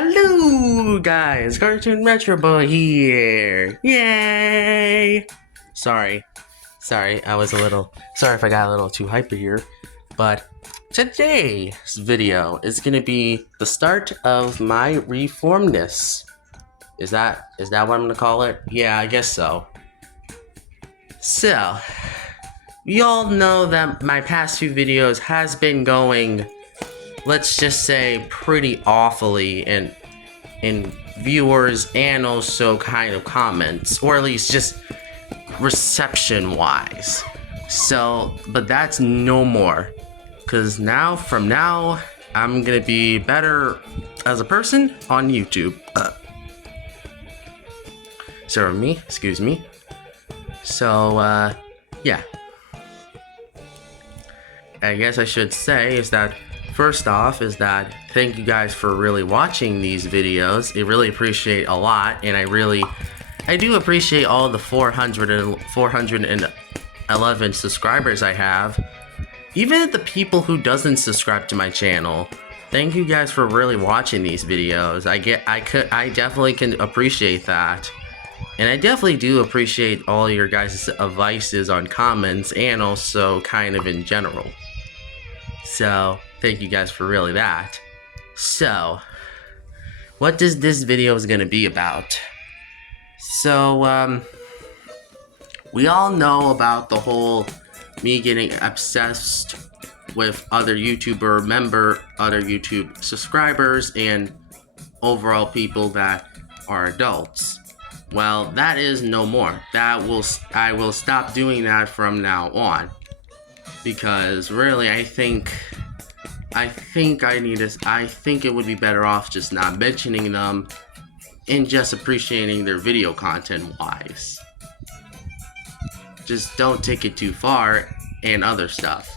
Hello guys, Cartoon Retro Boy here. Yay! Sorry, I was sorry if I got a little too hyper here, but today's video is gonna be the start of my reformedness. Is that what I'm gonna call it? Yeah, I guess so. So, you all know that my past few videos has been going, let's just say, pretty awfully in viewers and also kind of comments, or at least just reception wise. So, but that's no more, because from now I'm gonna be better as a person on YouTube. Excuse me. So, yeah. I guess I should say is that first off is that thank you guys for really watching these videos. I really appreciate a lot, and I do appreciate all the 411 subscribers I have. Even the people who doesn't subscribe to my channel, thank you guys for really watching these videos. I definitely can appreciate that. And I definitely do appreciate all your guys' advices on comments and also kind of in general. So, thank you guys for really that. So, what this video is going to be about? So, we all know about the whole me getting obsessed with other YouTube subscribers and overall people that are adults. Well, that is no more. I will stop doing that from now on. Because really, I think it would be better off just not mentioning them and just appreciating their video content wise. Just don't take it too far and other stuff.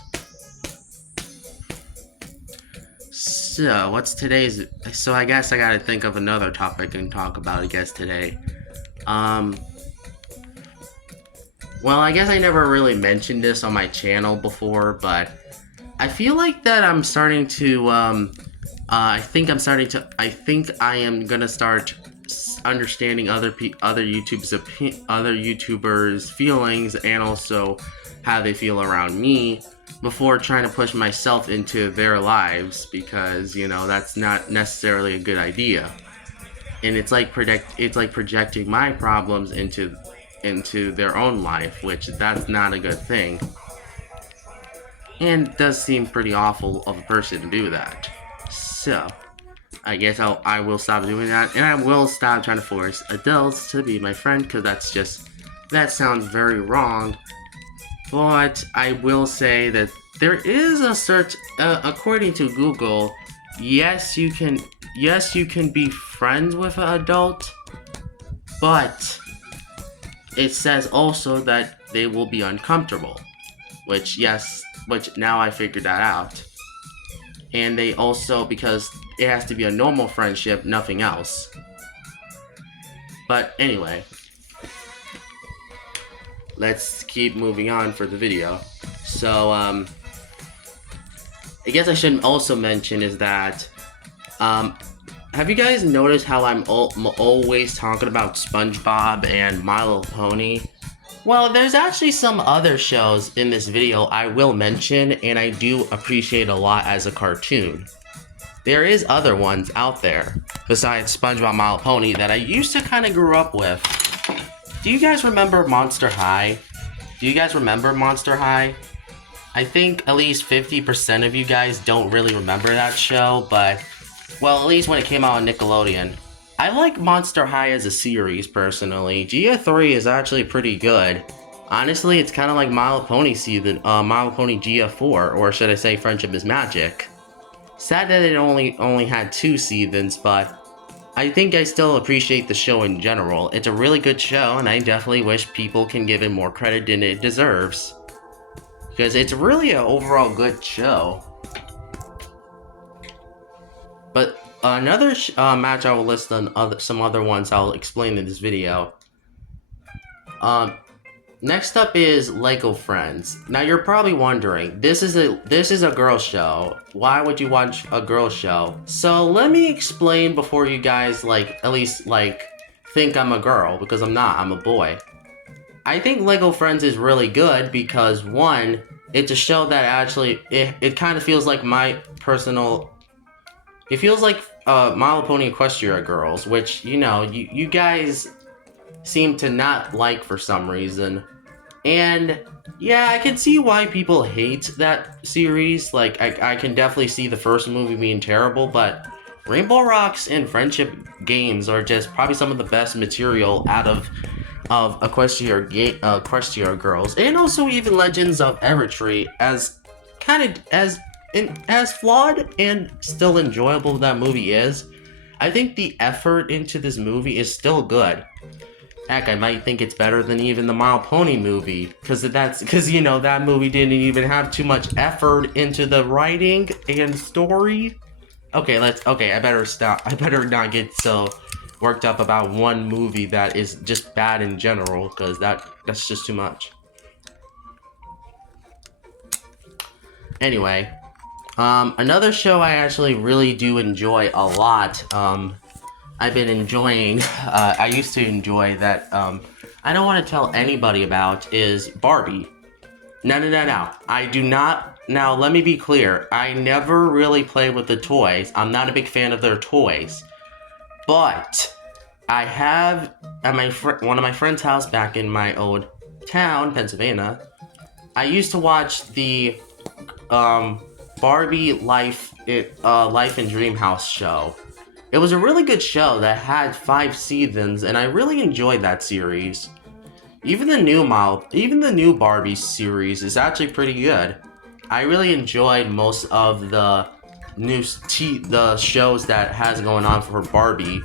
So, what's today's? So I guess I gotta think of another topic and talk about, I guess, today. Well, I guess I never really mentioned this on my channel before, but I feel like that I'm starting to, I think I am gonna start understanding other YouTubers' feelings and also how they feel around me before trying to push myself into their lives, because, you know, that's not necessarily a good idea. And it's like projecting my problems into their own life, which that's not a good thing. And it does seem pretty awful of a person to do that. So, I guess I will stop doing that, and I will stop trying to force adults to be my friend, because that sounds very wrong. But I will say that there is a search, according to Google, yes, you can be friends with an adult, but it says also that they will be uncomfortable, which now I figured that out. And they also, because it has to be a normal friendship, nothing else. But anyway, let's keep moving on for the video. So, I guess I should also mention is that, have you guys noticed how I'm always talking about SpongeBob and My Little Pony? Well, there's actually some other shows in this video I will mention, and I do appreciate a lot as a cartoon. There is other ones out there besides SpongeBob My Little Pony that I used to kind of grew up with. Do you guys remember Monster High? I think at least 50% of you guys don't really remember that show, but, well, at least when it came out on Nickelodeon. I like Monster High as a series, personally. Gia 3 is actually pretty good. Honestly, it's kind of like My Little Pony My Little Pony Gia 4, or should I say Friendship is Magic. Sad that it only had 2 seasons, but I think I still appreciate the show in general. It's a really good show, and I definitely wish people can give it more credit than it deserves. Because it's really an overall good show. But another match I will list on some other ones I'll explain in this video. Next up is Lego Friends. Now you're probably wondering, this is a girl show. Why would you watch a girl show? So let me explain before you guys at least think I'm a girl, because I'm not. I'm a boy. I think Lego Friends is really good because one, it's a show that actually it kind of feels like my personal. It feels like My Little Pony Equestria Girls, which you guys seem to not like for some reason. And yeah, I can see why people hate that series. Like, I can definitely see the first movie being terrible, but Rainbow Rocks and Friendship Games are just probably some of the best material out of Equestria Girls, and also even Legends of Evertree, as as flawed and still enjoyable that movie is. I think the effort into this movie is still good. Heck, I might think it's better than even the My Little Pony movie, because that movie didn't even have too much effort into the writing and story. Okay, I better stop. I better not get so worked up about one movie that is just bad in general, because that's just too much. Anyway, another show I actually really do enjoy a lot. I've been enjoying. I used to enjoy that. I don't want to tell anybody about is Barbie. No. I do not. Now, let me be clear. I never really play with the toys. I'm not a big fan of their toys. But I have at one of my friend's house back in my old town, Pennsylvania. I used to watch the Barbie Life and Dream House show. It was a really good show that had 5 seasons, and I really enjoyed that series. Even the new Barbie series is actually pretty good. I really enjoyed most of the the shows that has going on for Barbie.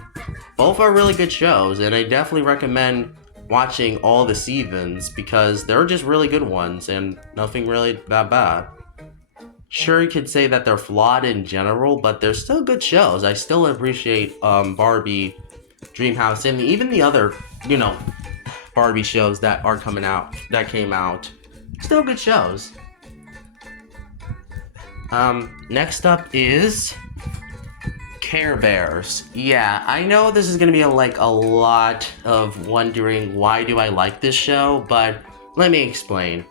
Both are really good shows, and I definitely recommend watching all the seasons because they're just really good ones and nothing really that bad. Sure, you could say that they're flawed in general, but they're still good shows. I still appreciate Barbie, Dreamhouse, and even the other, Barbie shows that came out. Still good shows. Next up is Care Bears. Yeah, I know this is gonna be a lot of wondering why do I like this show, but let me explain.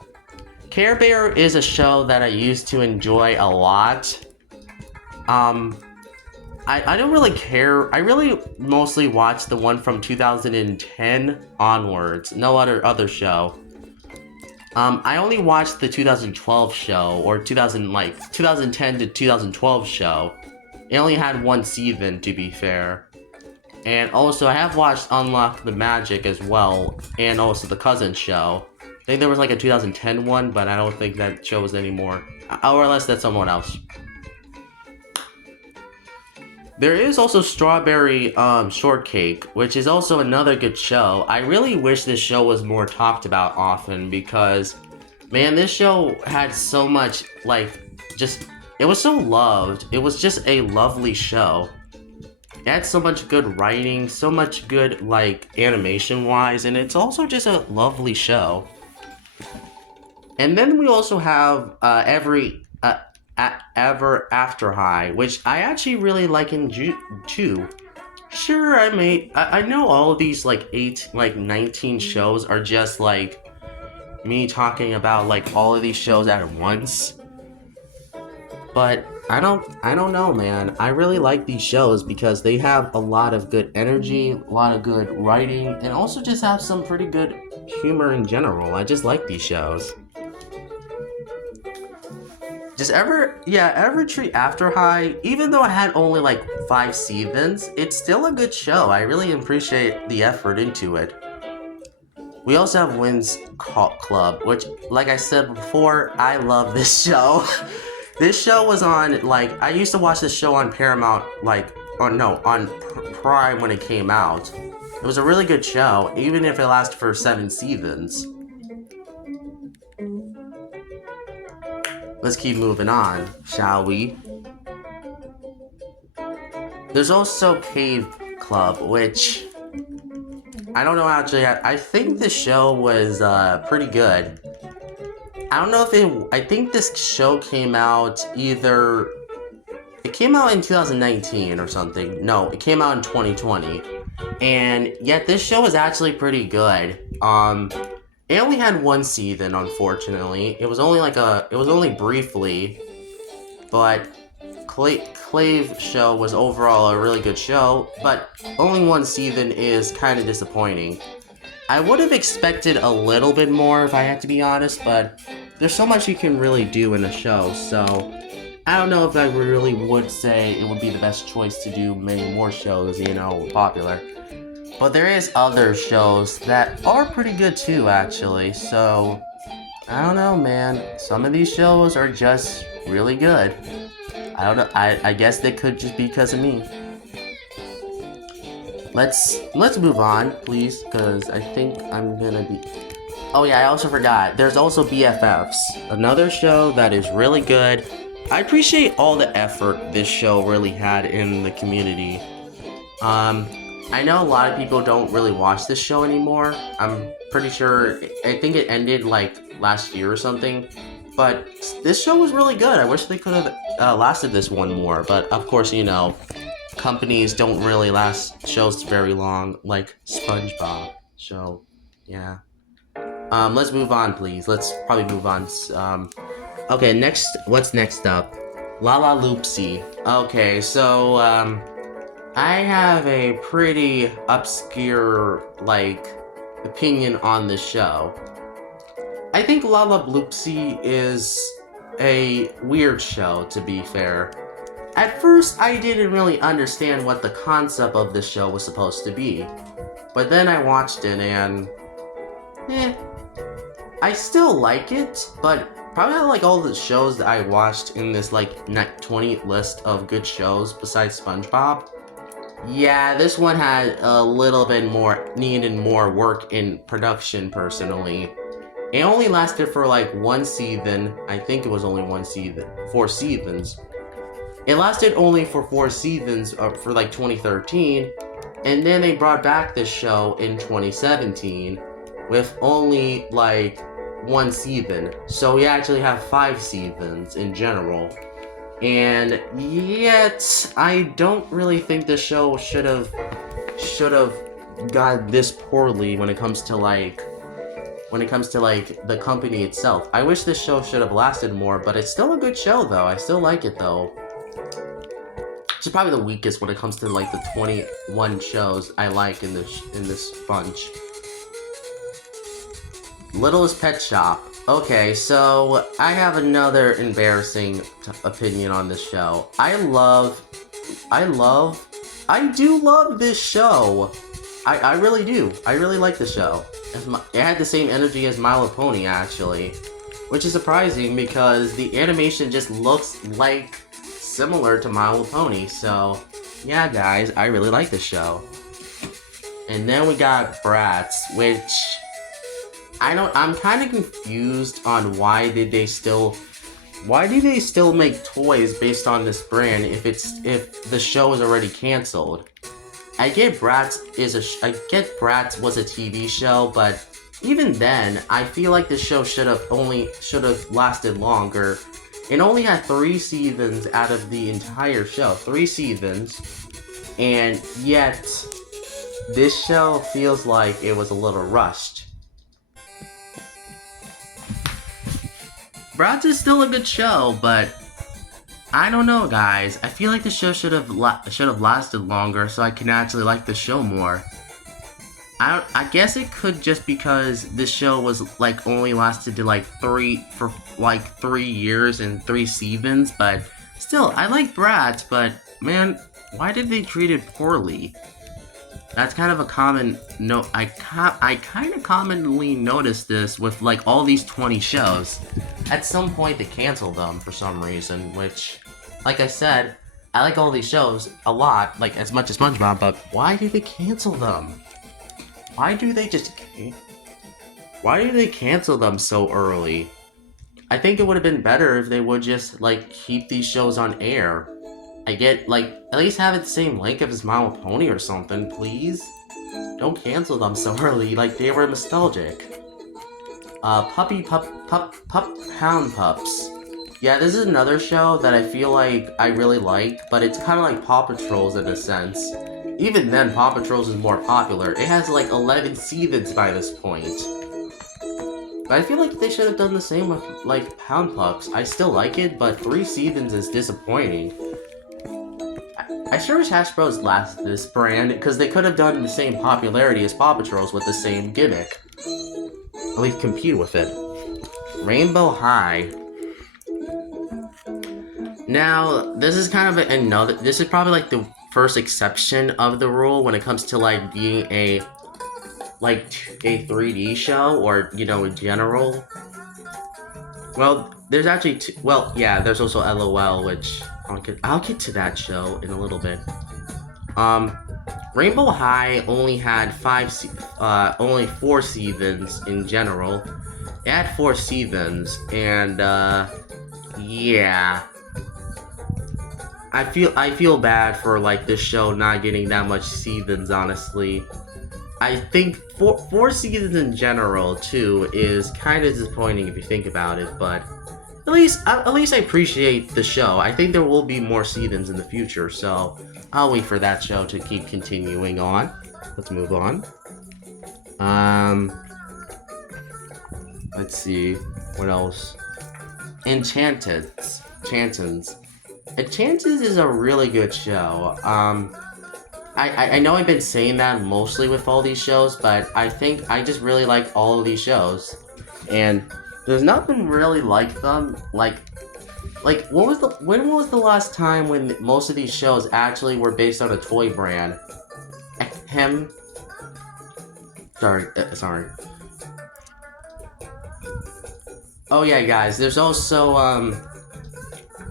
Care Bear is a show that I used to enjoy a lot. I don't really care. I really mostly watch the one from 2010 onwards. No other show. I only watched the 2012 show, or 2010 to 2012 show. It only had 1 season, to be fair. And also, I have watched Unlock the Magic as well, and also the Cousin show. I think there was a 2010 one, but I don't think that show was anymore. Or unless that's someone else. There is also Strawberry Shortcake, which is also another good show. I really wish this show was more talked about often because, man, this show had so much, it was so loved. It was just a lovely show. It had so much good writing, so much good, animation-wise, and it's also just a lovely show. And then we also have Ever After High, which I actually really like in too. Sure, I know all of these 19 shows are just me talking about all of these shows at once. But I don't know, man. I really like these shows because they have a lot of good energy, a lot of good writing, and also just have some pretty good humor in general. I just like these shows. Evertree After High, even though it had only 5 seasons, it's still a good show. I really appreciate the effort into it. We also have Winx Club, which, like I said before, I love this show. This show was on, I used to watch this show on Paramount, on Prime when it came out. It was a really good show, even if it lasted for 7 seasons. Let's keep moving on, shall we? There's also Cave Club, which I don't know actually. I think the show was pretty good. I don't know if it. I think this show came out either. It came out in 2019 or something. No, it came out in 2020. And yet this show is actually pretty good. It only had one season, unfortunately. It was only it was only briefly, but Clave show was overall a really good show, but only one season is kind of disappointing. I would have expected a little bit more if I had to be honest, but there's so much you can really do in a show, so I don't know if I really would say it would be the best choice to do many more shows, you know, popular. But there is other shows that are pretty good too, actually, so I don't know, man. Some of these shows are just really good. I don't know, I guess they could just be because of me. Let's move on, please, because I think I'm gonna be... Oh yeah, I also forgot. There's also BFFs, another show that is really good. I appreciate all the effort this show really had in the community. I know a lot of people don't really watch this show anymore. I'm pretty sure, I think it ended like last year or something. But this show was really good. I wish they could have lasted this one more. But of course, you know, companies don't really last shows very long, like SpongeBob. So, yeah. Let's move on, please. Let's probably move on. Okay, next, what's next up? Lalaloopsy. Okay, so, I have a pretty obscure, like, opinion on this show. I think Lalaloopsy is a weird show, to be fair. At first, I didn't really understand what the concept of this show was supposed to be. But then I watched it and... I still like it, but probably like all the shows that I watched in this like 20 list of good shows besides SpongeBob. Yeah, this one had a little bit more, needed more work in production personally. It only lasted for like one season. I think it was only one season. 4 seasons. It lasted only for 4 seasons for like 2013. And then they brought back this show in 2017 with only like 1 season. So we actually have 5 seasons in general. And yet, I don't really think the show should have got this poorly when it comes to like the company itself. I wish this show should have lasted more, but it's still a good show though. I still like it though. It's probably the weakest when it comes to like the 21 shows I like in this bunch. Littlest Pet Shop. Okay, so I have another embarrassing opinion on this show. I do love this show. I really do. I really like the show. It had the same energy as My Little Pony, actually. Which is surprising because the animation just looks like similar to My Little Pony. So, yeah guys, I really like this show. And then we got Bratz, which... I'm kind of confused on why do they still make toys based on this brand if the show is already canceled. I get Bratz was a TV show, but even then, I feel like the show should have lasted longer. It only had 3 seasons out of the entire show, 3 seasons, and yet this show feels like it was a little rushed. Bratz is still a good show, but I don't know, guys. I feel like the show should have lasted longer, so I can actually like the show more. I guess it could just because this show was like only lasted to like 3 years and 3 seasons, but still, I like Bratz, but man, why did they treat it poorly? That's kind of a common note. I kind of commonly notice this with like all these 20 shows. At some point they cancel them for some reason, which, like I said, I like all these shows a lot, like as much as SpongeBob, but why do they cancel them? Why do they cancel them so early? I think it would have been better if they would just like keep these shows on air. I get, like, at least have it the same length as My Little Pony or something, please. Don't cancel them so early, like they were nostalgic. Pound Pups. Yeah, this is another show that I feel like I really like, but it's kind of like Paw Patrol's in a sense. Even then, Paw Patrol's is more popular. It has like 11 seasons by this point. But I feel like they should have done the same with, like, Pound Pups. I still like it, but 3 seasons is disappointing. I sure wish Hasbro's last this brand, because they could have done the same popularity as Paw Patrol's with the same gimmick. At least compete with it. Rainbow High. Now, this is kind of another... This is probably, like, the first exception of the rule when it comes to, like, being a 3D show, or, you know, in general. Well, there's actually there's also LOL, which I'll get to that show in a little bit. Rainbow High only had 4 seasons in general. It had 4 seasons, and yeah. I feel bad for, like, this show not getting that much seasons, honestly. I think 4 seasons in general, too, is kind of disappointing if you think about it, but at least I appreciate the show. I think there will be more seasons in the future, so I'll wait for that show to keep continuing on. Let's move on. Let's see, what else? Enchanteds. Enchanted is a really good show. I know I've been saying that mostly with all these shows, but I think I just really like all of these shows. And there's nothing really like them. Like when was the last time when most of these shows actually were based on a toy brand? Sorry. Oh yeah, guys, there's also,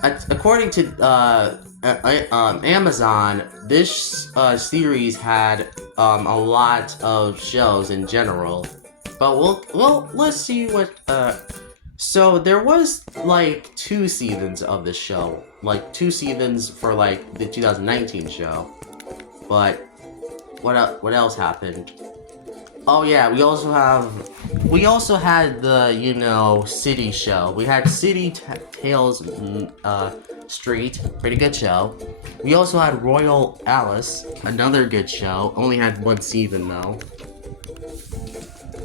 according to, Amazon, this, series had, a lot of shows in general. But let's see what, so there was, like, 2 seasons of this show. Like, 2 seasons for, like, the 2019 show. But, what else happened? Oh yeah, we also had the, you know, City show. We had City Tales Street, pretty good show. We also had Royal Alice, another good show. Only had 1 season though.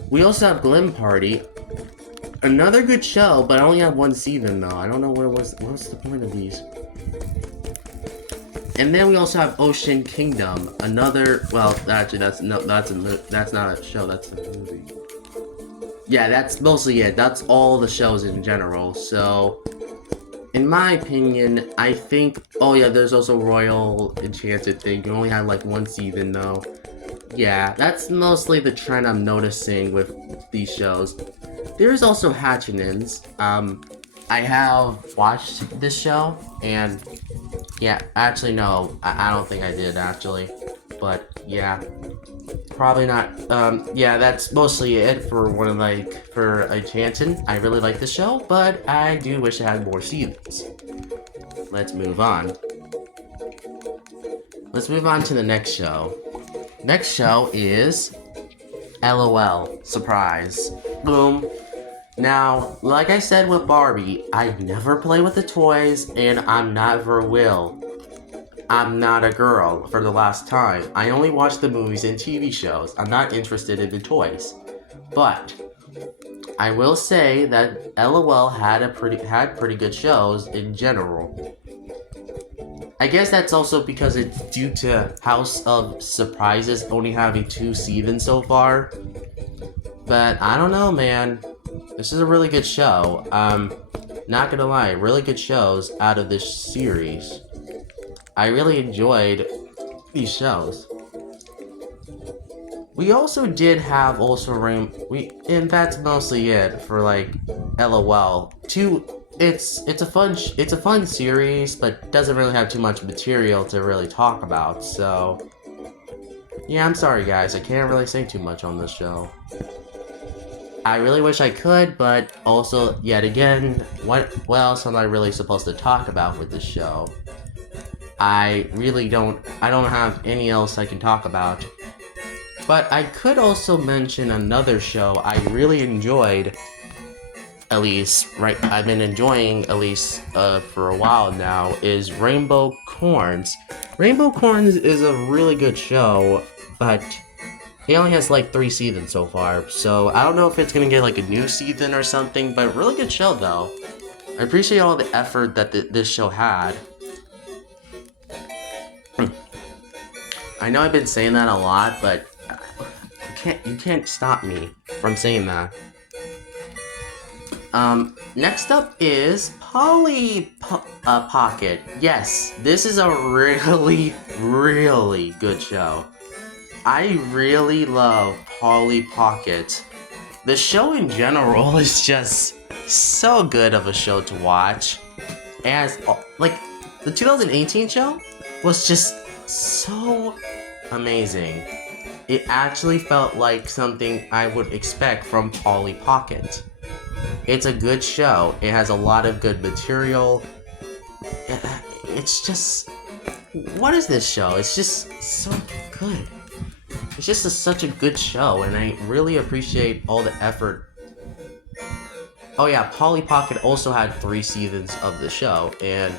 We also have Glim Party, another good show, but I only had 1 season though. I don't know what's the point of these. And then we also have Ocean Kingdom, another, well, actually that's not a show, that's a movie. Yeah, that's mostly it. That's all the shows in general. So, in my opinion, I think, oh yeah, there's also Royal Enchanted thing. You only have like 1 season though. Yeah, that's mostly the trend I'm noticing with these shows. There's also Hatchinins. I have watched this show, and yeah, actually no, I don't think I did actually, but yeah, probably not. Yeah, that's mostly it for for Enchanted. I really like this show, but I do wish it had more seasons. Let's move on. Let's move on to the next show. Next show is LOL. Surprise. Boom. Now, like I said with Barbie, I never play with the toys, and I'm never will. I'm not a girl for the last time. I only watch the movies and TV shows. I'm not interested in the toys. But I will say that LOL had pretty good shows in general. I guess that's also because it's due to House of Surprises only having 2 seasons so far. But I don't know, man. This is a really good show. Not gonna lie, really good shows out of this series. I really enjoyed these shows. We also did have and that's mostly it for like LOL. It's a fun series, but doesn't really have too much material to really talk about. So yeah, I'm sorry guys, I can't really say too much on this show. I really wish I could, but also, yet again, what else am I really supposed to talk about with this show? I don't have any else I can talk about. But I could also mention another show I really enjoyed. At least, right, I've been enjoying at least for a while now, is Rainbow Corns. Rainbow Corns is a really good show, but it only has like 3 seasons so far, so I don't know if it's gonna get like a new season or something, but really good show though. I appreciate all the effort that this show had. I know I've been saying that a lot, but you can't stop me from saying that. Next up is Polly Pocket. Yes, this is a really, really good show. I really love Polly Pocket. The show in general is just so good of a show to watch. As like the 2018 show was just so amazing. It actually felt like something I would expect from Polly Pocket. It's a good show. It has a lot of good material. It's just... What is this show? It's just so good. It's just such a good show, and I really appreciate all the effort. Oh yeah, Polly Pocket also had 3 seasons of the show, and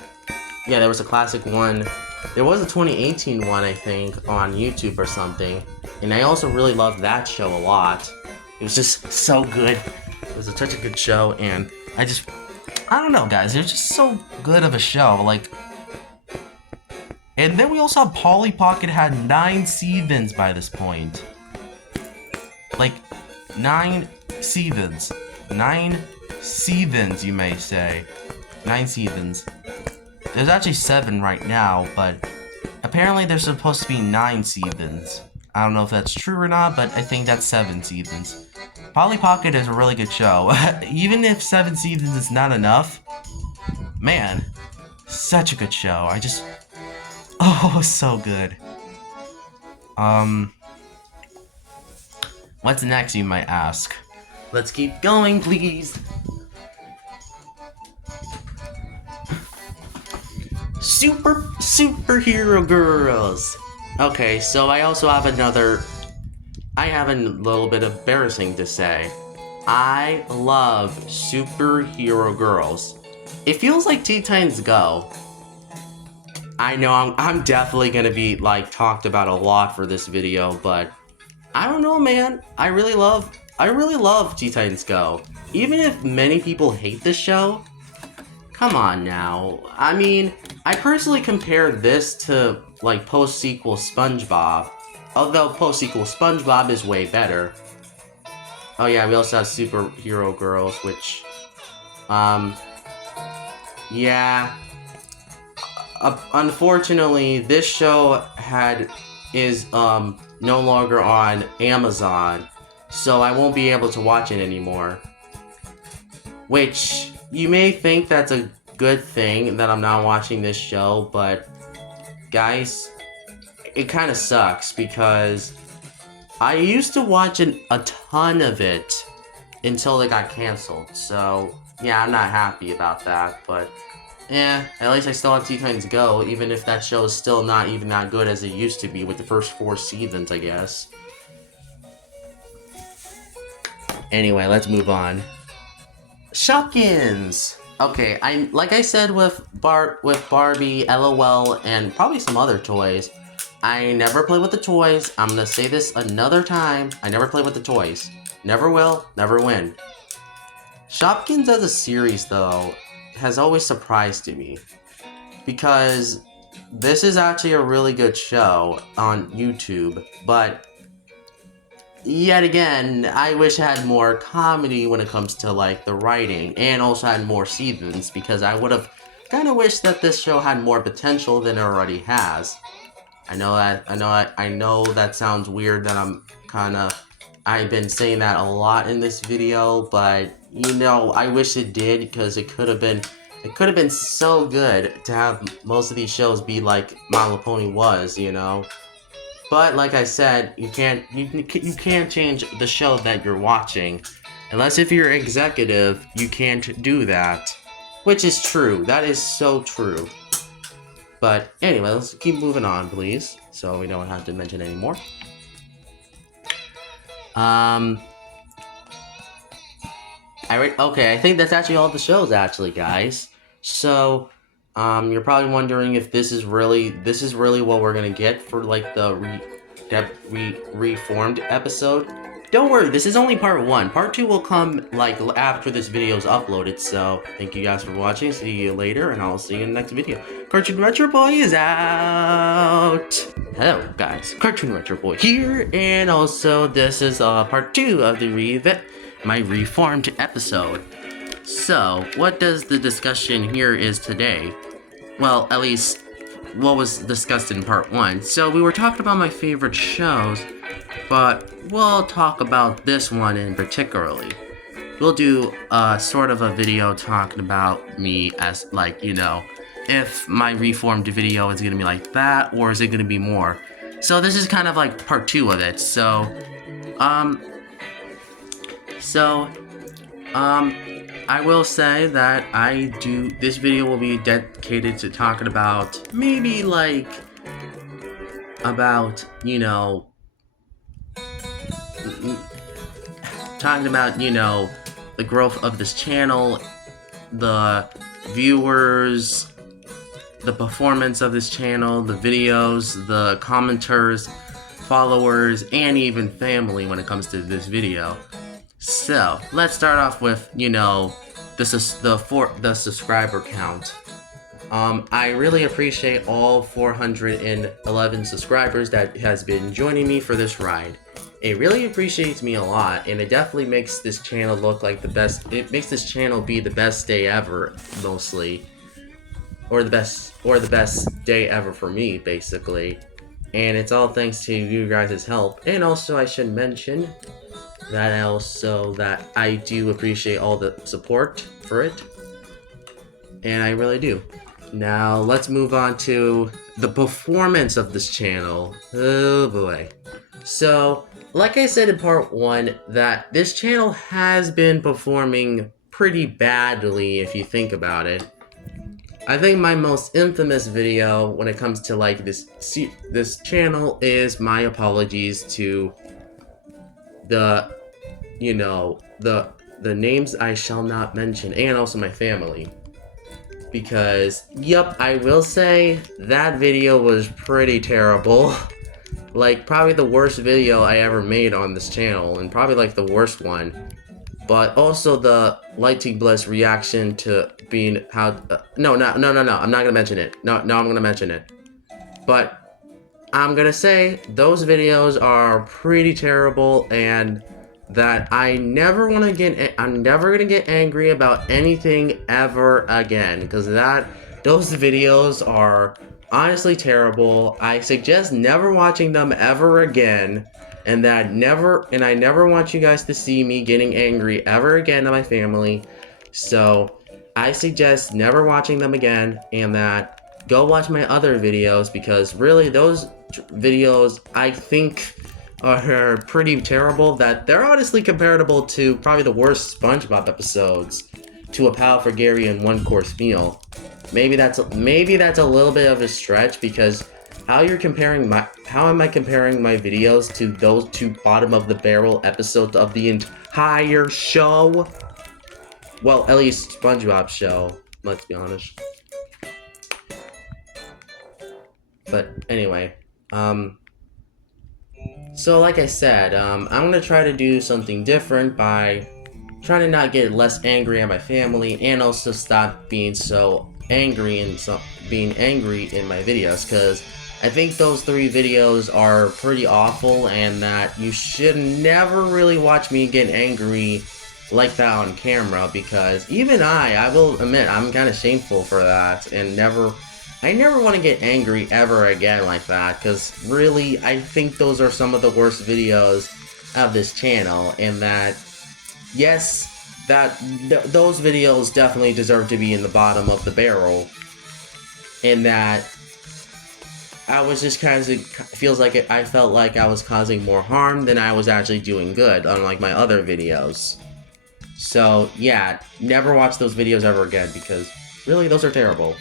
yeah, there was a classic one. There was a 2018 one, I think, on YouTube or something, and I also really loved that show a lot. It was just so good. It was such a good show, and I don't know, guys. It was just so good of a show, like. And then we also have Polly Pocket had 9 seasons by this point. Like, 9 seasons. 9 seasons, you may say. 9 seasons. There's actually 7 right now, but apparently there's supposed to be 9 seasons. I don't know if that's true or not, but I think that's 7 seasons. Polly Pocket is a really good show. Even if 7 seasons is not enough, man, such a good show. Oh, so good. What's next, you might ask? Let's keep going, please. Superhero Girls. Okay, so I also have I have a little bit embarrassing to say. I love Superhero Girls. It feels like Teen Titans Go. I know I'm definitely gonna be like talked about a lot for this video, but I don't know, man. I really love Teen Titans Go. Even if many people hate this show, come on now. I mean, I personally compare this to like post-sequel SpongeBob, although post-sequel SpongeBob is way better. Oh yeah, we also have Superhero Girls, which, yeah. Unfortunately, this show is no longer on Amazon, so I won't be able to watch it anymore. Which, you may think that's a good thing that I'm not watching this show, but guys, it kind of sucks because I used to watch a ton of it until it got canceled. So yeah, I'm not happy about that, but yeah, at least I still have Teen Titans Go, even if that show is still not even that good as it used to be with the first 4 seasons, I guess. Anyway, let's move on. Shopkins! Okay, like I said with Barbie, LOL, and probably some other toys, I never play with the toys. I'm gonna say this another time. I never play with the toys. Never will, never win. Shopkins as a series, though, has always surprised me, because this is actually a really good show on YouTube, but yet again, I wish it had more comedy when it comes to like the writing, and also had more seasons, because I would have kind of wished that this show had more potential than it already has. I know that sounds weird, that I've been saying that a lot in this video, but you know, I wish it did, because it could have been so good to have most of these shows be like My Little Pony was, you know. But like I said, you can't change the show that you're watching, unless if you're executive, you can't do that, which is true. That is so true. But anyway, let's keep moving on, please, so we don't have to mention anymore. Okay, I think that's actually all the shows, actually, guys. So, you're probably wondering if this is really what we're gonna get for like the reformed episode. Don't worry, this is only part 1. Part 2 will come like after this video is uploaded. So, thank you guys for watching. See you later, and I'll see you in the next video. Cartoon Retro Boy is out. Hello, guys. Cartoon Retro Boy here, and also this is part 2 of the my reformed episode. So, what does the discussion here is today? Well, at least what was discussed in part 1. So, we were talking about my favorite shows, but we'll talk about this one in particularly. We'll do sort of a video talking about me as, like, you know, if my reformed video is gonna be like that, or is it gonna be more? So, this is kind of like part 2 of it. So, I will say that this video will be dedicated to talking about maybe like, you know, talking about, you know, the growth of this channel, the viewers, the performance of this channel, the videos, the commenters, followers, and even family when it comes to this video. So, let's start off with, you know, the subscriber count. I really appreciate all 411 subscribers that has been joining me for this ride. It really appreciates me a lot, and it definitely makes this channel look like the best. It makes this channel be the best day ever, mostly, or the best day ever for me, basically. And it's all thanks to you guys' help. And also, I should mention that I do appreciate all the support for it, and I really do. Now let's move on to the performance of this channel. Oh boy. So, like I said in part 1, that this channel has been performing pretty badly if you think about it. I think my most infamous video when it comes to like this channel is my apologies to the, you know, the names I shall not mention, and also my family. Because, yep, I will say that video was pretty terrible. Like, probably the worst video I ever made on this channel, and probably like the worst one. But also the Lighting Bliss reaction to being no, I'm not gonna mention it. No, I'm gonna mention it. But I'm gonna say those videos are pretty terrible, and that I'm never gonna get angry about anything ever again, because those videos are honestly terrible. I suggest never watching them ever again, and I never want you guys to see me getting angry ever again at my family. So I suggest never watching them again, and that go watch my other videos, because really those videos I think are pretty terrible, that they're honestly comparable to probably the worst SpongeBob episodes, To a Pal for Gary and One Course Meal. Maybe that's a little bit of a stretch, because how am I comparing my videos to those 2 bottom of the barrel episodes of the entire show? Well, at least SpongeBob show, let's be honest. But anyway, so like I said, I'm gonna try to do something different by trying to not get less angry at my family, and also stop being so angry in my videos, because I think those 3 videos are pretty awful, and that you should never really watch me get angry like that on camera, because even I will admit I'm kind of shameful for that, and I never want to get angry ever again like that, because really, I think those are some of the worst videos of this channel, and that, yes, those videos definitely deserve to be in the bottom of the barrel, and that I was just kind of, I felt like I was causing more harm than I was actually doing good, unlike my other videos. So, yeah, never watch those videos ever again, because really, those are terrible.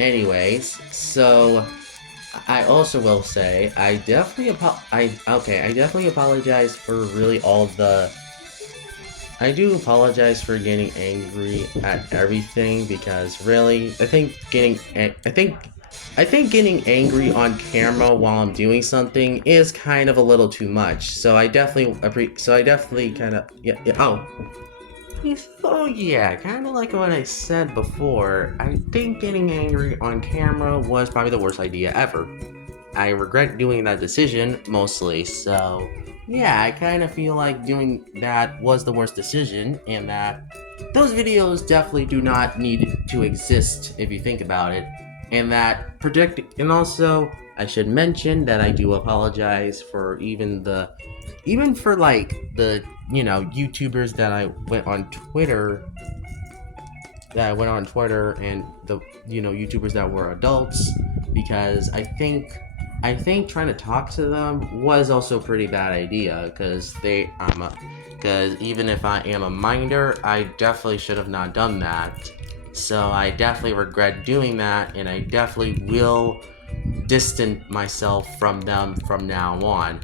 Anyways, so I also will say I definitely I definitely apologize for really all the I do apologize for getting angry at everything because really I think getting angry on camera while I'm doing something is kind of a little too much. So I definitely kind of oh yeah, kind of like what I said before. I think getting angry on camera was probably the worst idea ever. I regret doing that decision mostly, so yeah, I kind of feel like doing that was the worst decision, and that those videos definitely do not need to exist if you think about it. And also, I should mention that I do apologize for even for like the, YouTubers that I went on Twitter and the YouTubers that were adults because I think trying to talk to them was also a pretty bad idea because even if I am a minor, I definitely should have not done that. So I definitely regret doing that, and I definitely will distance myself from them from now on,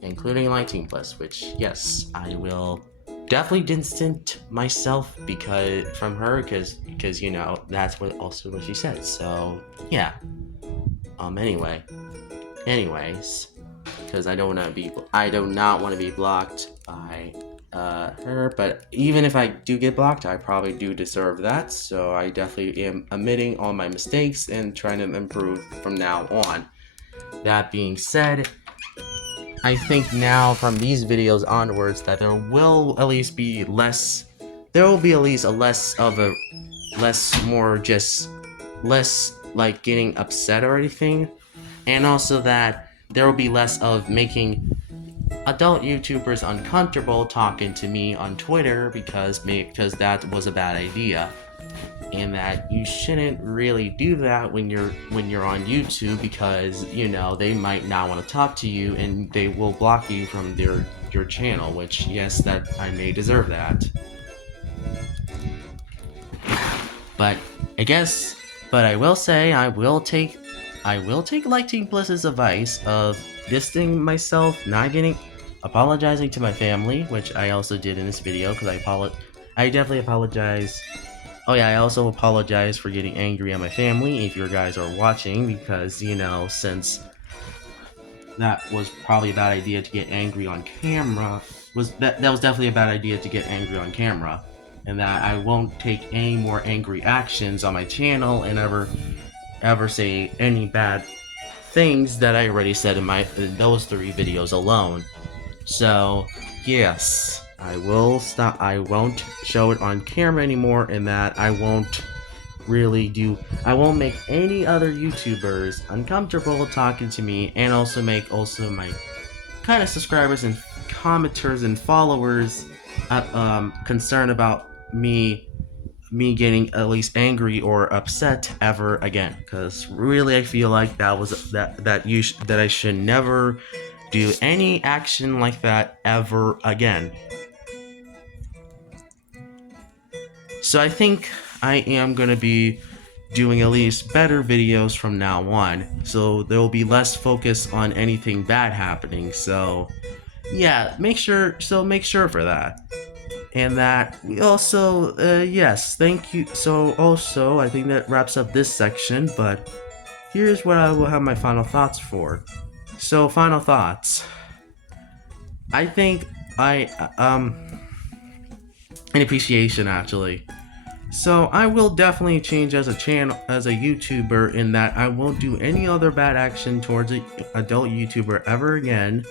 including Lighting Plus, which yes, I will definitely distance myself because from her because that's what she said. So yeah. Anyway, anyways, because I do not want to be blocked by her. But even if I do get blocked, I probably do deserve that. So I definitely am admitting all my mistakes and trying to improve from now on. That being said, I think now from these videos onwards that there will at least be less. There will be at least a less like getting upset or anything, and also that there will be less of making adult YouTubers uncomfortable talking to me on Twitter because that was a bad idea, and that you shouldn't really do that when you're on YouTube because they might not want to talk to you and they will block you from your channel, which yes, that I may deserve that. But I guess but I will say I will take Lighting Bliss's advice of distancing myself, apologizing to my family, which I also did in this video because I definitely apologize. Oh yeah, I also apologize for getting angry at my family if you guys are watching because since that was probably a bad idea to get angry on camera. That was definitely a bad idea to get angry on camera, and that I won't take any more angry actions on my channel and ever say any bad things that I already said in those 3 videos alone. So yes, I will stop. I won't show it on camera anymore, and that I won't make any other YouTubers uncomfortable talking to me, and also make my kind of subscribers and commenters and followers concerned about me getting at least angry or upset ever again, because really I feel like that I should never do any action like that ever again. So I think I am gonna be doing at least better videos from now on, so there will be less focus on anything bad happening. So yeah, make sure for that. And that we also yes, thank you. So also I think that wraps up this section, but here's what I will have my final thoughts for. So final thoughts. I think an appreciation actually. So I will definitely change as a YouTuber, in that I won't do any other bad action towards an adult YouTuber ever again.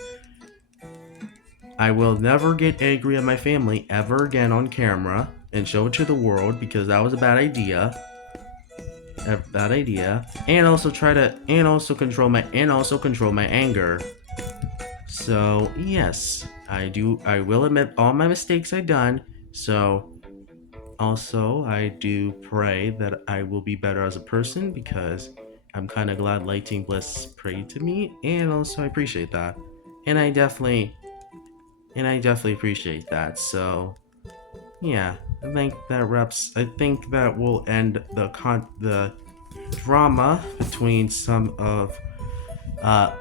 I will never get angry at my family ever again on camera and show it to the world because that was a bad idea. And also control my anger. So yes, I will admit all my mistakes I've done. So also, I do pray that I will be better as a person because I'm kind of glad Lighting Bliss prayed to me, and also I appreciate that. And I definitely appreciate that. So, yeah, I think that will end the drama between between some of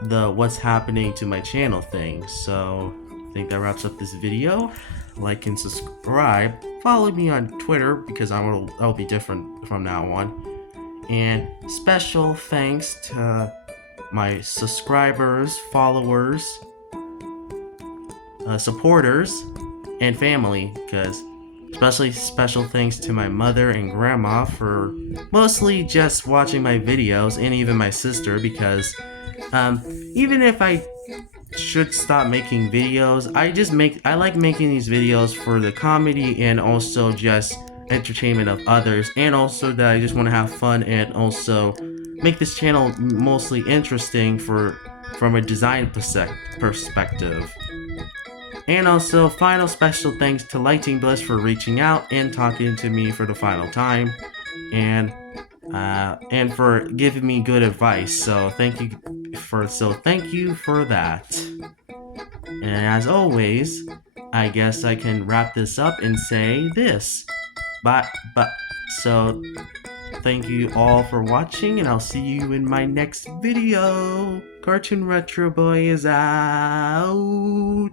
the what's happening to my channel thing. So I think that wraps up this video. Like and subscribe. Follow me on Twitter because I'll be different from now on. And special thanks to my subscribers, followers, supporters, and family, because especially special thanks to my mother and grandma for mostly just watching my videos, and even my sister, because even if I should stop making videos, I like making these videos for the comedy and also just entertainment of others, and also that I just want to have fun and also make this channel mostly interesting from a design perspective. And also, final special thanks to Lighting Bliss for reaching out and talking to me for the final time, and for giving me good advice. So thank you for that. And as always, I guess I can wrap this up and say this. So thank you all for watching, and I'll see you in my next video. Cartoon Retro Boy is out.